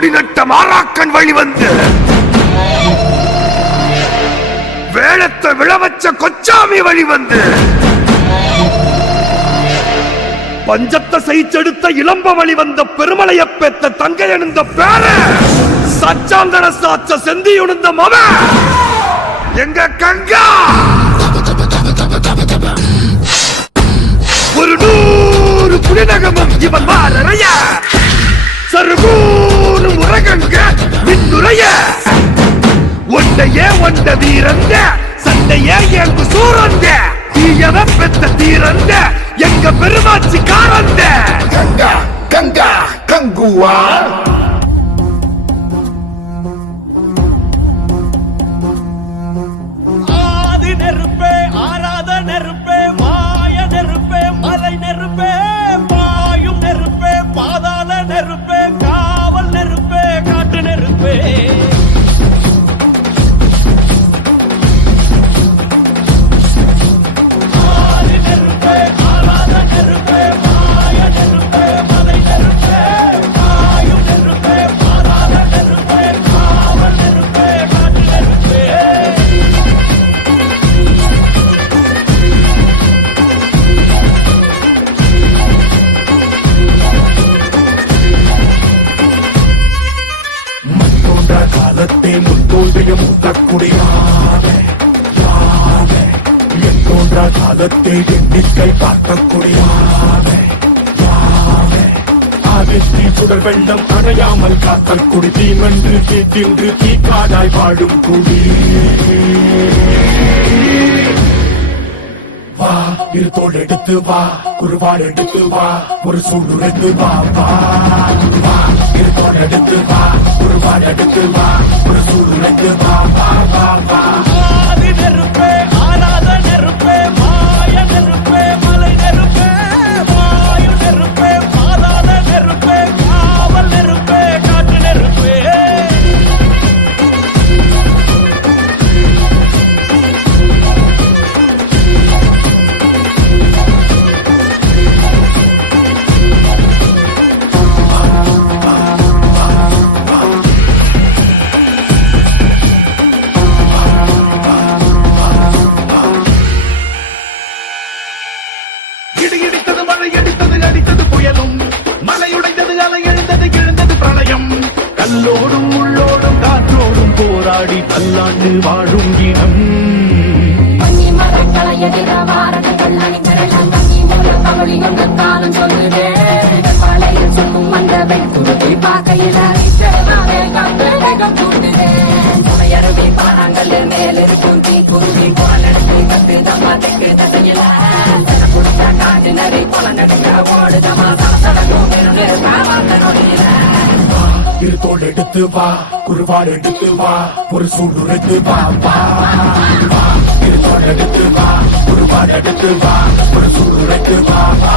கொடிநட்ட மாறாக்கன் வழி வந்து வேளத்தை விழவச்ச கொச்சாமி வழி வந்து பஞ்சத்தை செய்தெடுத்த இளம்ப வழி வந்த பெருமலைய பெத்த தங்கை எழுந்த பேர சச்சாந்தர சாச்ச செந்தி உணர்ந்த மவ எங்க கங்கா ஒரு 100 புலிநகமும் இவன் வாரறைய சருகூரும் உரகங்க மின்னுரைய ஒண்டையே ஒண்ட வீரந்த சண்டையே எங்கு சூரந்த தீயவ பெத்த தீரந்த எங்க பெருமாச்சி காரந்த கங்கா கங்கா கங்குவா ஆதி நெருப்பே ஆராத நெருப்பே மாய நெருப்பே மலை நெருப்பே பாயும் நெருப்பே பாதாள நெருப்பே காவல் நெருப்பே காட்டு நெருப்பே காலத்தை முன்தோன்றிய முத்தக்குடியானே என் தோன்ற காலத்தை எண்ணிக்கை பார்க்கக்கூடியானே ஆதித்தி சுடர் வெள்ளம் அணையாமல் காத்தல் குடி தீமென்று தீத்தின்று தீக்காடாய் வாழும் குடி வா இருத்தோடு எடுத்து வா குருவாடு எடுத்து வா ஒரு சூடு எடுத்து வா வா வா இருத்தோடு எடுத்து வா குருவாடு எடுத்து வா ஒரு சூடு எடுத்து வா வா வா வா ஆதி நெருப்பே ஆராத நெருப்பே மாய நெருப்பே மலை நெருப்பே வாயு நெருப்பே பாதாள நெருப்பே காவல் நெருப்பே காட்டு நெருப்பே இடித்தது மழை அடித்தது அடித்தது புயலும் மலையுடைந்தது அலை எழுந்தது எழுந்தது பிரளயம் கல்லோடும் உள்ளோடும் காற்றோடும் போராடி பல்லாண்டு வாழும் இனம் இருத்தோடு எடுத்து வா குருவாடு எடுத்து வா ஒரு சூடு எடுத்து வா வா இருத்தோடு எடுத்து வா குருவாடு எடுத்து வா ஒரு சூடு எடுத்து வா வா